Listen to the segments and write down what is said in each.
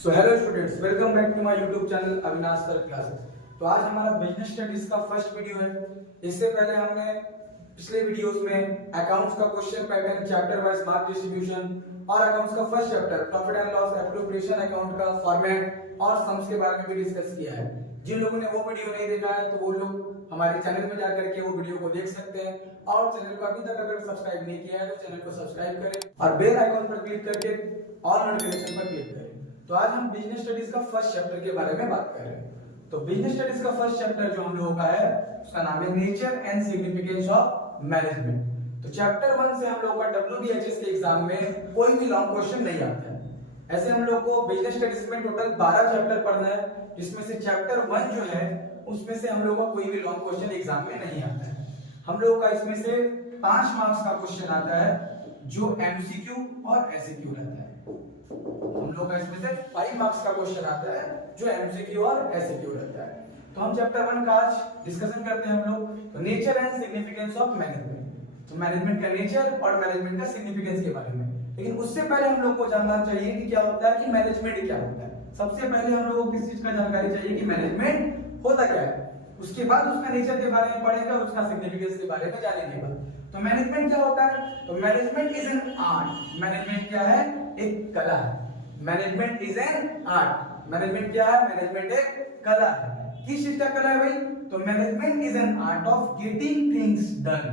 So hello students, welcome back to my YouTube channel Avinash sir classes. तो आज हमारा business studies का first video है। इससे पहले हमने पिछले वीडियोस में अकाउंट्स का question pattern, chapter wise mark distribution और अकाउंट्स का first chapter profit and loss appropriation account का फॉर्मेट और सम्स के बारे में भी डिस्कस किया है। जिन लोगों ने वो वीडियो नहीं देखा है तो वो लोग हमारे चैनल में जाकर के वो वीडियो को देख सकते हैं और चैनल को अभी तक अगर सब्सक्राइब नहीं किया है तो चैनल को सब्सक्राइब करें और बेल आइकन पर क्लिक करके ऑल नोटिफिकेशन पर क्लिक करें। तो आज हम बिजनेस स्टडीज का फर्स्ट चैप्टर के बारे में बात कर रहे हैं। तो बिजनेस स्टडीज का फर्स्ट चैप्टर जो हम लोगों का है उसका नाम है nature and significance of management. तो चैप्टर 1 से हम लोगों का WBHS के एग्जाम में कोई भी लॉन्ग क्वेश्चन नहीं आता है। ऐसे हम लोग को बिजनेस स्टडीज में टोटल 12 चैप्टर पढ़ना है, जिसमें से चैप्टर 1 जो है उसमें से हम लोग का कोई भी लॉन्ग क्वेश्चन एग्जाम में नहीं आता है। हम लोग का इसमें से 5 मार्क्स का क्वेश्चन आता है जो MCQ और SCQ रहता है। हम लोग का इसमें से 5 मार्क्स का क्वेश्चन आता है जो MCQ और SCQ रहता है। तो हम चैप्टर 1 का आज डिस्कशन करते हैं हम लोग। तो nature and significance of management, तो मैनेजमेंट का नेचर और मैनेजमेंट का सिग्निफिकेंस के बारे में। लेकिन उससे पहले हम लोग को जानना चाहिए कि क्या होता है, कि मैनेजमेंट क्या होता है। सबसे पहले हम लोगों को किस चीज का जानकारी चाहिए कि मैनेजमेंट होता क्या है। उसके बाद उसका नेचर के बारे में पढ़ेंगे और उसका सिग्निफिकेंस के बारे में जानेंगे। तो मैनेजमेंट क्या होता है, तो management is an art. Management क्या है, एक कला है। Management is an art. Management क्या है, मैनेजमेंट एक कला है। किस चीज का कला है भाई, तो management is an art of getting things done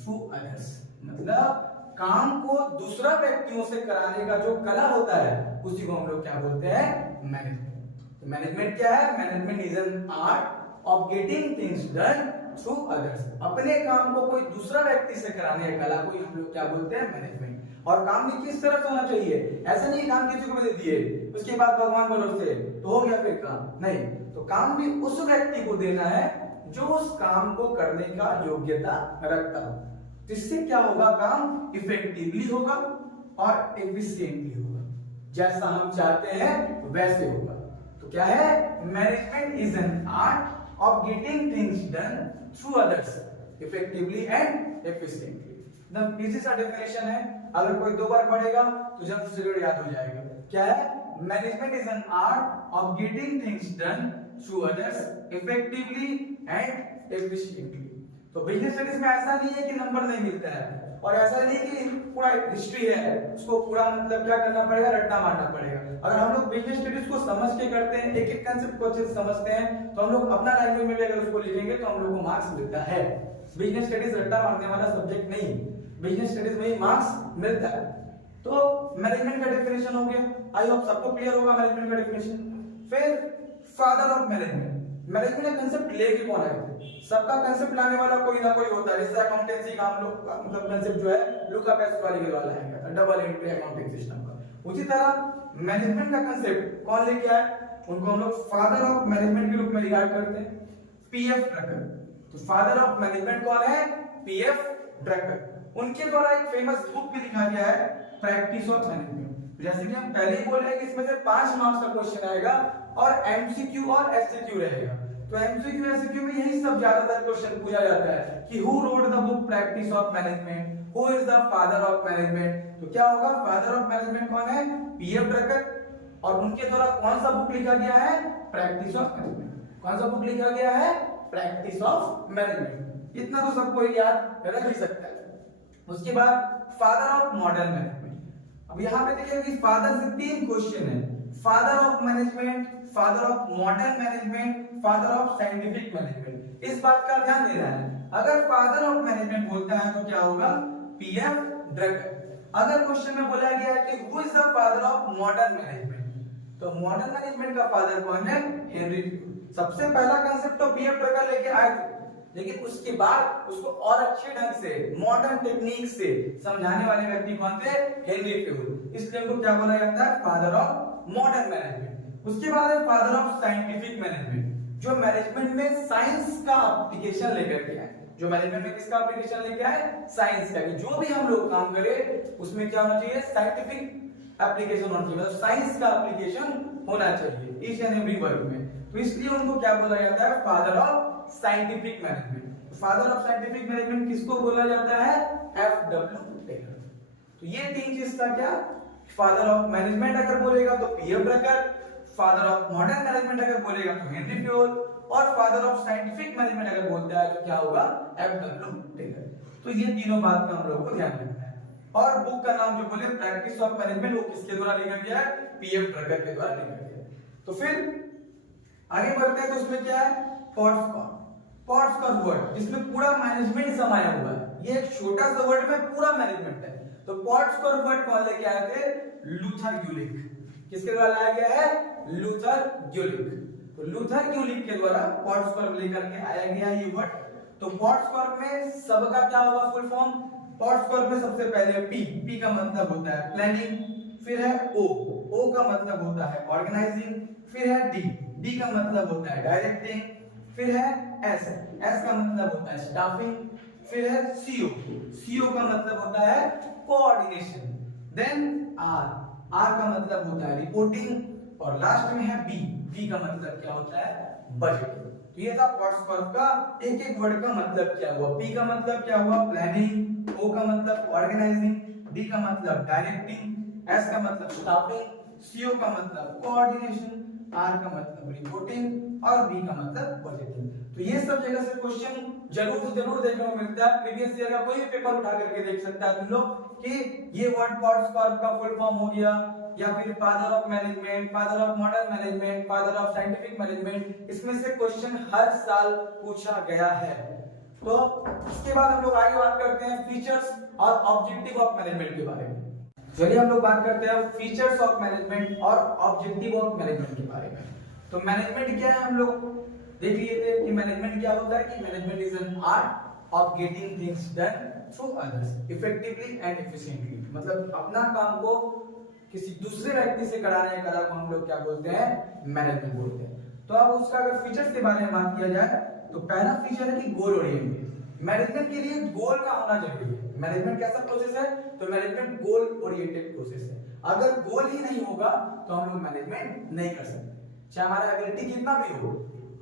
through others. मतलब काम को दूसरा व्यक्तियों से कराने का जो कला होता है उसी को हम लोग क्या बोलते हैं, मैनेजमेंट। तो मैनेजमेंट क्या है, management is an art of getting things done through others. अपने काम को कोई दूसरा व्यक्ति से कराने का कला को हम लोग क्या बोलते हैं, मैनेजमेंट। और काम भी किस तरह से होना चाहिए, ऐसा नहीं काम किसी को दे दिए उसके बाद भगवान भरोसे तो हो गया फिर काम, नहीं। तो काम भी उस व्यक्ति को देना है जो उस काम को करने का योग्यता रखता हो। इससे क्या होगा, काम इफेक्टिवली होगा और एफिशिएंटली होगा, जैसा हम चाहते हैं वैसे होगा। तो क्या है, management is an art of getting things done through others effectively and efficiently. एकदम इजी सा डेफिनेशन है, अगर कोई 2 बार पढ़ेगा तो जल्द से जल्द याद हो जाएगा। क्या है, management is an art of getting things done through others effectively and efficiently. तो बिजनेस स्टडीज में ऐसा नहीं है कि नंबर नहीं मिलता है, और ऐसा नहीं कि पूरा हिस्ट्री है उसको पूरा मतलब क्या करना पड़ेगा, रट्टा मारना पड़ेगा। अगर हम लोग बिजनेस स्टडीज को समझ के करते हैं, एक एक कांसेप्ट को अच्छे से समझते हैं, तो हम लोग अपना लैंग्वेज में भी अगर उसको लिखेंगे तो हम लोग को मार्क्स मिलता है। बिजनेस स्टडीज रट्टा मारने वाला सब्जेक्ट नहीं, बिजनेस स्टडीज में ही मार्क्स मिलता है। तो मैनेजमेंट का डेफिनेशन हो गया, आई होप सबको क्लियर होगा मैनेजमेंट का डेफिनेशन। फिर फादर ऑफ मैनेजमेंट, मैनेजमेंट का कांसेप्ट लेके कौन आए थे, सबका कांसेप्ट लाने वाला कोई ना कोई होता है। जैसे अकाउंटेंसी का हम लोग मतलब कांसेप्ट जो है लुका पैस्क्वालिकल वाला है, डबल एंट्री अकाउंटिंग सिस्टम का। उसी तरह मैनेजमेंट का कांसेप्ट कौन लेके आए, उनको हम लोग फादर ऑफ मैनेजमेंट के रूप में रिगार्ड करते हैं, पीएफ ड्रकर। तो फादर ऑफ मैनेजमेंट कौन है, पीएफ ड्रकर। उनके द्वारा एक फेमस बुक भी लिखा गया है, प्रैक्टिस ऑफ मैनेजमेंट। जैसे कि हम पहले ही बोले हैं कि इसमें से 5 मार्क्स का क्वेश्चन आएगा और MCQ और SCQ रहेगा। तो MCQ SCQ में यही सब ज्यादातर क्वेश्चन पूछा जाता है कि who wrote the book practice of management, who is the father of management. तो क्या होगा, फादर ऑफ मैनेजमेंट कौन है, पीएफ ड्रकर। और उनके द्वारा कौन सा बुक लिखा गया है, प्रैक्टिस ऑफ मैनेजमेंट। कौन सा बुक लिखा गया है, प्रैक्टिस ऑफ मैनेजमेंट। इतना तो सबको याद रख ही सकता है। उसके बाद फादर ऑफ मॉडर्न मैनेजमेंट। अब यहाँ पे देखिए कि फादर से 3 क्वेश्चन है, father of management, father of modern management, father of scientific management. इस बात का ध्यान देना है, अगर फादर ऑफ मैनेजमेंट बोलता है तो क्या होगा, पीएफ ड्रकर। अगर क्वेश्चन में बोला गया है कि who is the father of modern management, तो मॉडर्न मैनेजमेंट का फादर कौन है, हेनरी फ्यूल। सबसे पहला कांसेप्ट तो पीएफ ड्रकर लेके आए थे, लेकिन उसके बाद उसको और अच्छे ढंग से मॉडर्न टेक्निक से समझाने वाले व्यक्ति कौन थे, हेनरी फ्यूल। इसलिए उनको क्या बोला जाता है, फादर ऑफ मॉडर्न मैनेजमेंट। उसके बाद है फादर ऑफ साइंटिफिक मैनेजमेंट, जो मैनेजमेंट में साइंस का एप्लीकेशन लेकर के आए। जो मैनेजमेंट में किसका एप्लीकेशन लेके आए, साइंस का। कि जो भी हम लोग काम करें उसमें क्या होना चाहिए, साइंटिफिक एप्लीकेशन होना चाहिए, मतलब साइंस का एप्लीकेशन होना चाहिए ईच एंड एवरी वर्क में। तो इसलिए उनको क्या बोला जाता है, father of scientific management. Father of scientific management किसको बोला जाता है, FW टेलर। तो ये 3 चीज था क्या, फादर ऑफ मैनेजमेंट अगर बोलेगा तो PF Drucker, father of modern management अगर बोलेगा तो हेनरी फ्योल, और फादर ऑफ साइंटिफिक मैनेजमेंट अगर बोलता है तो क्या होगा, एफ.डब्ल्यू. टेलर. तो ये तीनों बात का हम लोग को ध्यान रखना है. और बुक का नाम जो बोले प्रैक्टिस ऑफ मैनेजमेंट, वो किसके द्वारा लिखा गया है, पीएफ ड्रगर के द्वारा लिखा गया है. तो फिर आगे बढ़ते हैं. तो इसमें क्या है, पॉट्स का वर्ड जिसमें पूरा मैनेजमेंट समाया हुआ है. ये एक छोटा सा वर्ड में पूरा मैनेजमेंट है. तो पॉट्स का वर्ड कौन लेके आए थे, लूथर ग्यूलिक. किसके द्वारा लाया गया है, लूथर ग्यूलिक. तो लूथर ग्यूलिक के द्वारा पॉट्स का लेकर के आया गया ये वर्ड. तो पॉट्स का में सबका क्या होगा फुल फॉर्म, पॉट्स का में सबसे पहले पी का मतलब होता है प्लानिंग, फिर है ओ का मतलब होता है ऑर्गेनाइजिंग, फिर है डी का मतलब होता है डायरेक्टिंग, फिर है एस का मतलब होता है स्टाफिंग, फिर है सीओ का मतलब होता है कोऑर्डिनेशन, देन आर का मतलब होता है रिपोर्टिंग, और लास्ट में है बी का मतलब क्या होता है, बजट. तो ये था पॉट्स का एक एक वर्ड का मतलब क्या हुआ. पी का मतलब क्या हुआ, प्लानिंग, ओ का मतलब ऑर्गेनाइजिंग, डी का मतलब डायरेक्टिंग, एस का मतलब स्टाफिंग, सीओ का मतलब कोऑर्डिनेशन, आर का मतलब रिपोर्टिंग, और बी का मतलब बजटिंग. तो ये सब जगह से क्वेश्चन जरूर देखने को मिलता है. प्रीवियस ईयर का कोई भी पेपर उठा करके देख सकता है तुम लोग कि ये वर्ड पॉट्स का फुल फॉर्म हो गया, या फिर father of management, father of modern management, father of scientific management. इसमें से क्वेश्चन हर साल पूछा गया है. तो इसके बाद हम लोग आगे बात करते हैं फीचर्स और ऑब्जेक्टिव ऑफ मैनेजमेंट के बारे में. चलिए हम लोग बात करते हैं फीचर्स ऑफ मैनेजमेंट और ऑब्जेक्टिव ऑफ मैनेजमेंट के बारे में. तो मैनेजमेंट क्या है, हम लोग देख लिए थे कि मैनेजमेंट क्या होता है, कि management is an art of getting things done through others effectively and efficiently. मतलब अपना काम को किसी दूसरे व्यक्ति से कराने की कला को हम लोग क्या बोलते हैं, मैनेजमेंट बोलते हैं. तो अब उसका अगर फीचर्स के बारे में बात किया जाए तो पहला फीचर है कि गोल ओरिएंटेड. मैनेजमेंट के लिए गोल का होना जरूरी है. मैनेजमेंट कैसा प्रोसेस है, तो मैनेजमेंट गोल ओरिएंटेड प्रोसेस है. अगर गोल ही नहीं होगा तो हम लोग मैनेजमेंट नहीं कर सकते. चाहे हमारा एबिलिटी कितना भी हो,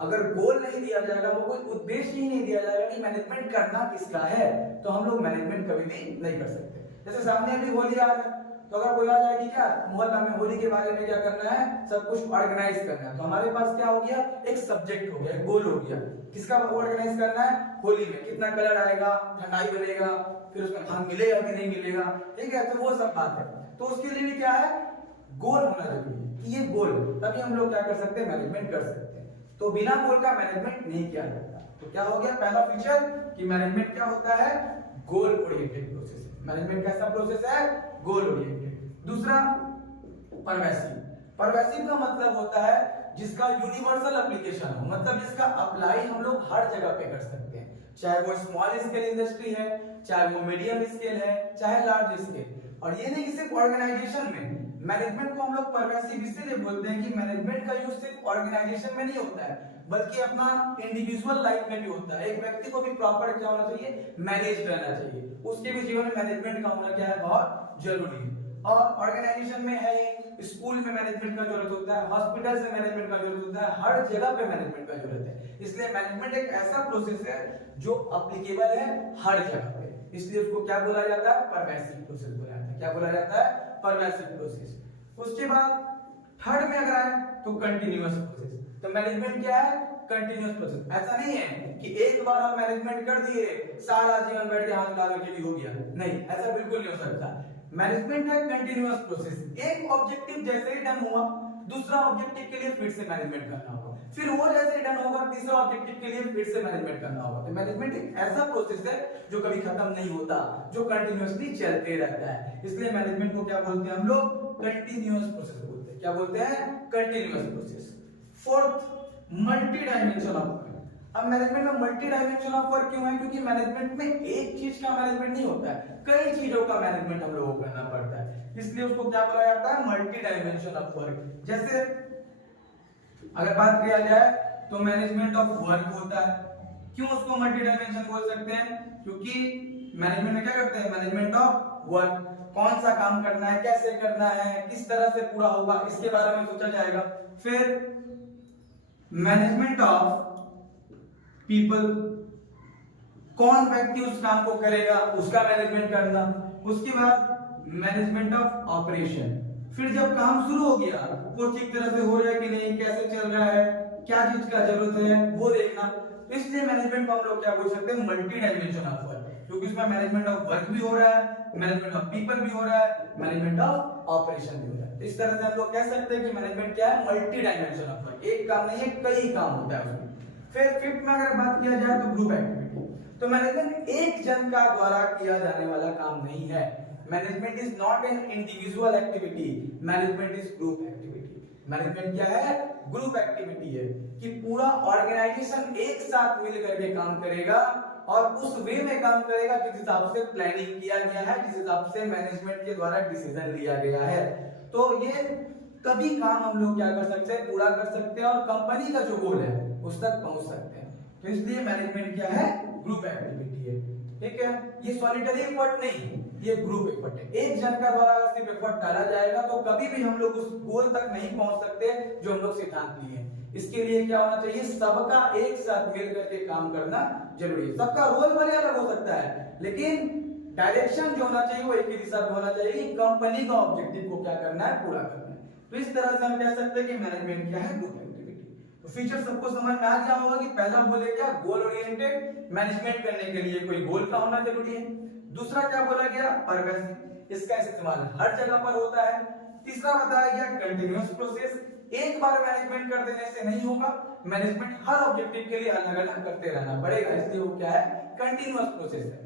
अगर गोल नहीं दिया जाएगा, वो कोई उद्देश्य ही नहीं दिया जाएगा कि मैनेजमेंट करना किसका है, तो हम लोग मैनेजमेंट कभी भी नहीं कर सकते. जैसे सामने अभी होली आ रहा है, तो अगर बोला जाए कि क्या मोहल्ला में होली के बारे में क्या करना है, सब कुछ ऑर्गेनाइज करना है, तो हमारे पास क्या हो गया, एक सब्जेक्ट हो गया, एक गोल हो गया. किसका ऑर्गेनाइज करना है, होली में कितना कलर आएगा, ठंडाई बनेगा, फिर उसमें भांग मिलेगा कि नहीं मिलेगा, ठीक है. तो वो सब बात है. तो उसके लिए भी क्या है, गोल होना जरूरी है कि ये गोल, तभी हम लोग क्या कर सकते हैं, मैनेजमेंट कर सकते हैं. तो बिना गोल का मैनेजमेंट नहीं किया जाता. तो क्या हो गया पहला फीचर कि मैनेजमेंट क्या होता है, गोल ओरिएंटेड प्रोसेस. मैनेजमेंट कैसा प्रोसेस है, गोल ओरिएंटेड. दूसरा परवेसिव का मतलब होता है जिसका यूनिवर्सल एप्लीकेशन हो, मतलब जिसका अप्लाई हम लोग हर जगह पे कर सकते हैं. चाहे वो स्मॉल स्केल इंडस्ट्री है, चाहे वो मीडियम स्केल है, चाहे लार्ज स्केल. और ये नहीं कि सिर्फ ऑर्गेनाइजेशन में. मैनेजमेंट को हम लोग परवेसिव इसलिए बोलते हैं कि मैनेजमेंट का यूज सिर्फ ऑर्गेनाइजेशन में नहीं होता है, बल्कि अपना इंडिविजुअल लाइफ में भी होता है. एक व्यक्ति को भी प्रॉपर क्या होना चाहिए, मैनेज करना चाहिए. उसके भी जीवन में मैनेजमेंट का होना क्या है, बहुत जरूरी है. और ऑर्गेनाइजेशन में है, स्कूल में मैनेजमेंट का जरूरत होता है, हॉस्पिटल से मैनेजमेंट का जरूरत होता है, हर जगह पे मैनेजमेंट का जरूरत है. इसलिए मैनेजमेंट एक ऐसा प्रोसेस है जो एप्लीकेबल है हर जगह पे. इसलिए उसको क्या बोला जाता है, परवेसिव प्रोसेस बोला जाता है. क्या बोला जाता है, परवेसिव प्रोसेस. उसके बाद थर्ड में अगर आए तो कंटिन्यूअस प्रोसेस. तो मैनेजमेंट क्या है, कंटिन्यूअस प्रोसेस. ऐसा नहीं है कि एक बार हम मैनेजमेंट कर दिए, सारा जीवन बैठ के हाथ लगा के भी हो गया. नहीं, ऐसा बिल्कुल नहीं हो सकता. मैनेजमेंट है कंटिन्यूअस प्रोसेस. एक ऑब्जेक्टिव जैसे ही डन हुआ, दूसरा ऑब्जेक्टिव के लिए फिर से मैनेजमेंट करना होगा, फिर वो जैसे ही डन होगा, तीसरा ऑब्जेक्टिव के लिए फिर से मैनेजमेंट करना होगा. तो मैनेजमेंट एक ऐसा प्रोसेस है जो कभी खत्म नहीं होता, जो कंटिन्यूअसली चलते रहता है. इसलिए मैनेजमेंट को क्या बोलते हैं हम लोग, कंटिन्यूअस प्रोसेस बोलते हैं. क्या बोलते हैं, continuous process. Fourth, multi dimension of work. अब मैनेजमेंट में मल्टी डायमेंशन ऑफ वर्क क्यों है, क्योंकि मैनेजमेंट में एक चीज का मैनेजमेंट नहीं होता है, कई चीजों का मैनेजमेंट हम लोगों को करना पड़ता है. इसलिए उसको क्या बोला जाता है, मल्टी डायमेंशन ऑफ वर्क. जैसे अगर बात किया जाए तो मैनेजमेंट ऑफ वर्क होता है. क्यों उसको मल्टी डायमेंशन बोल सकते हैं, क्योंकि मैनेजमेंट में क्या करते हैं, मैनेजमेंट ऑफ वर्क, कौन सा काम करना है, कैसे करना है, किस तरह से पूरा होगा, इसके बारे में सोचा जाएगा. फिर मैनेजमेंट ऑफ पीपल, कौन व्यक्ति उस काम को करेगा, उसका मैनेजमेंट करना. उसके बाद मैनेजमेंट ऑफ ऑपरेशन, फिर जब काम शुरू हो गया वो ठीक तरह से हो रहा है कि नहीं, कैसे चल रहा है, क्या चीज का जरूरत है वो देखना। तो इसलिए मैनेजमेंट को हम लोग क्या बोल सकते हैं, मल्टी डायमेंशन ऑफ वर्क, क्योंकि इसमें मैनेजमेंट ऑफ वर्क भी हो रहा है, मैनेजमेंट ऑफ पीपल भी हो रहा है, मैनेजमेंट ऑफ ऑपरेशन भी हो रहा है। तो इस तरह से हम लोग कह सकते हैं कि मैनेजमेंट क्या है, मल्टी डायमेंशन ऑफ वर्क, एक काम नहीं है कई काम होता है उसमें। फिर फिफ्थ में अगर बात किया जाए तो ग्रुप एक्टिविटी, तो मैनेजमेंट एक जन का द्वारा किया जाने वाला काम नहीं है। Management is not an individual activity, management is group activity. Management क्या है, ग्रुप एक्टिविटी है कि पूरा ऑर्गेनाइजेशन एक साथ मिल करके काम करेगा और उस वे में काम करेगा जिस हिसाब से प्लानिंग किया गया है, जिस हिसाब से मैनेजमेंट के द्वारा डिसीजन लिया गया है। तो ये तभी काम हम लोग क्या कर सकते हैं, पूरा कर सकते हैं और कंपनी का जो गोल है उस तक पहुंच सकते हैं। तो इसलिए मैनेजमेंट क्या है, ग्रुप एक्टिविटी है। ठीक है, ये सॉलिटरी एफर्ट नहीं, ये ग्रुप एफर्ट है। एक जन का द्वारा अगर सिर्फ एफर्ट डाला जाएगा तो कभी भी हम लोग उस गोल तक नहीं पहुंच सकते जो हम लोग सिद्धांत लिए। इसके लिए क्या होना चाहिए, सबका एक साथ मिल करके काम करना जरूरी है। सबका रोल भले अलग हो सकता है लेकिन डायरेक्शन जो होना चाहिए वो एक ही दिशा में होना चाहिए कि कंपनी का ऑब्जेक्टिव को क्या करना है, पूरा करना है। तो इस तरह से हम कह सकते हैं कि मैनेजमेंट क्या है, ग्रुप एक्टिविटी। तो फीचर सबको समझ में आ गया होगा कि पहला बोले क्या, गोल ओरिएंटेड, मैनेजमेंट करने के लिए कोई गोल का होना जरूरी है। दूसरा क्या बोला गया, पर्पस, इसका इस्तेमाल हर जगह पर होता है। तीसरा बताया गया कंटीन्यूअस प्रोसेस, एक बार मैनेजमेंट कर देने से नहीं होगा, मैनेजमेंट हर ऑब्जेक्टिव के लिए अलग अलग करते रहना पड़ेगा, इसलिए वो क्या है, कंटीन्यूअस प्रोसेस है।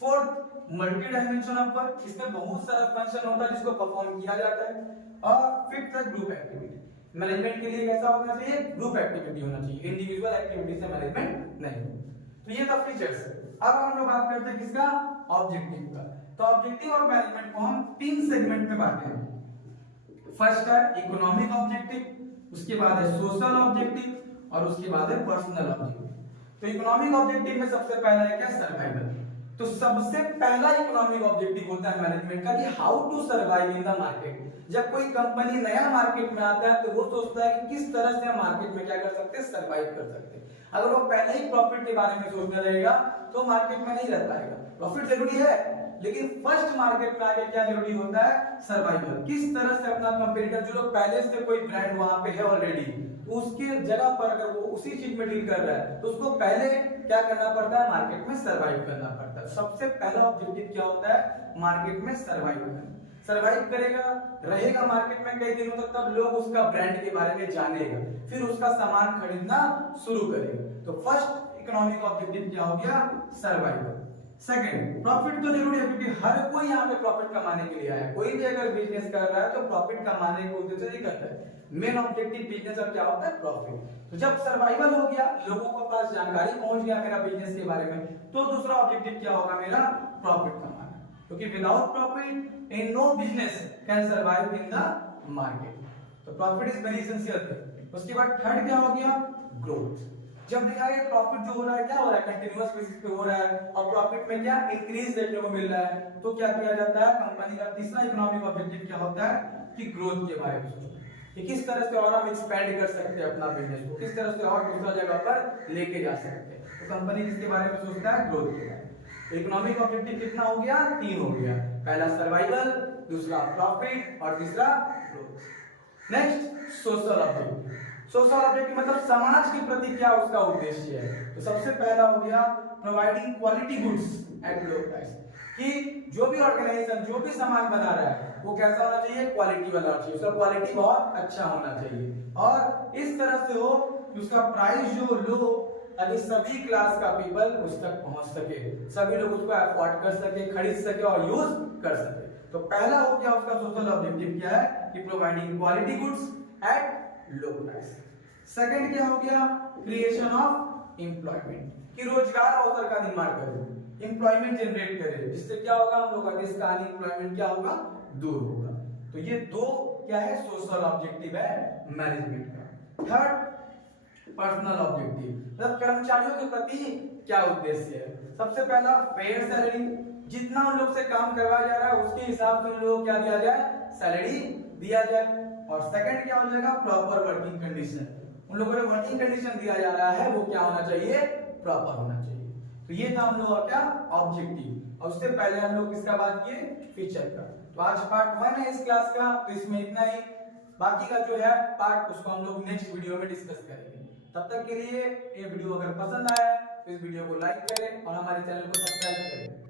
Fourth, multi dimension of work, इसमें बहुत सारा फंक्शन होता है जिसको परफॉर्म किया जाता है। और फिफ्थ है ग्रुप एक्टिविटी, मैनेजमेंट के लिए कैसा होना चाहिए, ग्रुप एक्टिविटी होना चाहिए, इंडिविजुअल एक्टिविटी से मैनेजमेंट नहीं। तो ये था फीचर्स। अब हम लोग बात करते हैं किसका, ऑब्जेक्टिव का। तो ऑब्जेक्टिव और मैनेजमेंट को हम तीन सेगमेंट में बांटते हैं। फर्स्ट है इकोनॉमिक ऑब्जेक्टिव, उसके बाद है सोशल ऑब्जेक्टिव और उसके बाद है पर्सनल ऑब्जेक्टिव। तो इकोनॉमिक ऑब्जेक्टिव में सबसे पहला है क्या, सर्वाइवल। तो सबसे पहला इकोनॉमिक ऑब्जेक्टिव होता है मैनेजमेंट का कि how to survive in the market. जब कोई कंपनी नया मार्केट में आता है तो वो सोचता है कि किस तरह से हम मार्केट में क्या कर सकते हैं, सर्वाइव कर सकते हैं। अगर वो पहले ही प्रॉफिट के बारे में सोचने लगेगा तो मार्केट में नहीं रह पाएगा। प्रॉफिट जरूरी है लेकिन फर्स्ट मार्केट में आके क्या जरूरी होता है, सर्वाइवल। किस तरह से अपना कंपटीटर, जो लोग पहले से कोई ब्रांड वहां पे है ऑलरेडी, तो उसके जगह पर अगर वो उसी चीज में डील कर रहा है तो उसको पहले क्या करना पड़ता है, मार्केट में सर्वाइव करना पड़ता है। सबसे पहला ऑब्जेक्टिव क्या होता है, मार्केट में सर्वाइव करना। सर्वाइव करेगा, रहेगा मार्केट में कई दिनों तक, तब लोग उसका ब्रांड के बारे में जानेगा, फिर उसका सामान खरीदना शुरू करेगा। तो फर्स्ट इकोनॉमिक ऑब्जेक्टिव क्या हो गया, सर्वाइवल। सेकंड, प्रॉफिट तो जरूरी है क्योंकि हर कोई यहाँ पे प्रॉफिट कमाने के लिए आया है। कोई भी अगर बिजनेस कर रहा है तो प्रॉफिट कमाने के उद्देश्य से ही करता है। मेन ऑब्जेक्टिव बिजनेस का क्या होता है, प्रॉफिट। तो जब सर्वाइवल हो गया, लोगों के पास जानकारी पहुंच गया मेरा बिजनेस के बारे में, तो दूसरा ऑब्जेक्टिव क्या होगा मेरा, प्रॉफिट कमाना। क्योंकि without profit in no business can survive in the market. तो प्रॉफिट इज वेरी एसेंशियल। उसके बाद थर्ड क्या हो गया, ग्रोथ। जब देखा ये प्रॉफिट जो हो रहा है, क्या हो रहा है, कंटीन्यूअस बेसिस पे हो रहा है और प्रॉफिट में क्या इंक्रीज देखने को मिल रहा है, तो क्या किया जाता है, कंपनी का तीसरा इकोनॉमिक ऑब्जेक्टिव क्या होता है कि ग्रोथ के बारे में सोचो कि किस तरह से और हम एक्सपेंड कर सकते हैं अपना बिजनेस को, किस तरह से और दूसरा जगह पर लेके जा सकते हैं। तो कंपनी किसके बारे में सोचता है, ग्रोथ के बारे में। इकोनॉमिक ऑब्जेक्टिव कितना हो गया, तीन हो गया। पहला सर्वाइवल, दूसरा प्रॉफिट और तीसरा growth. Next social objective. Social objective मतलब समाज के प्रति क्या उसका उद्देश्य है। तो सबसे पहला हो गया providing quality goods at low price, कि जो भी ऑर्गेनाइजेशन जो भी सामान बना रहा है वो कैसा होना चाहिए, क्वालिटी वाला होना चाहिए, उसका क्वालिटी बहुत अच्छा होना चाहिए और इस तरह से हो कि उसका प्राइस जो लो, ताकि सभी क्लास का पीपल उस तक पहुंच सके, सभी लोग उसको अफोर्ड कर सके, खरीद सके और यूज कर सके। तो पहला हो गया उसका सोशल ऑब्जेक्टिव क्या है कि providing quality goods at low price. Second क्या हो गया, क्रिएशन ऑफ एम्प्लॉयमेंट, कि रोजगार अवसर का निर्माण करे, एम्प्लॉयमेंट जनरेट करे, जिससे क्या होगा, हम लोग का देश का अनएम्प्लॉयमेंट क्या होगा, दूर होगा। तो ये दो क्या है, सोशल ऑब्जेक्टिव है मैनेजमेंट का। थर्ड पर्सनल ऑब्जेक्टिव, मतलब कर्मचारियों के प्रति क्या उद्देश्य है। सबसे पहला फेयर सैलरी, जितना उन लोग से काम करवाया जा रहा है उसके हिसाब से उन लोगों को क्या दिया जाए, सैलरी दिया जाए। और सेकंड क्या हो जाएगा, प्रॉपर वर्किंग कंडीशन, उन लोगों को वर्किंग कंडीशन दिया जा रहा है वो क्या होना चाहिए, प्रॉपर होना चाहिए। तो ये था हम लोग का क्या, ऑब्जेक्टिव। और उससे पहले हम लोग किसका बात किए, फीचर का। तो आज पार्ट 1 है इस क्लास का, तो इसमें इतना ही। बाकी का जो है पार्ट उसको हम लोग नेक्स्ट वीडियो में डिस्कस करेंगे। तब तक के लिए ये वीडियो अगर पसंद आया तो इस वीडियो को लाइक करें और हमारे चैनल को सब्सक्राइब करें।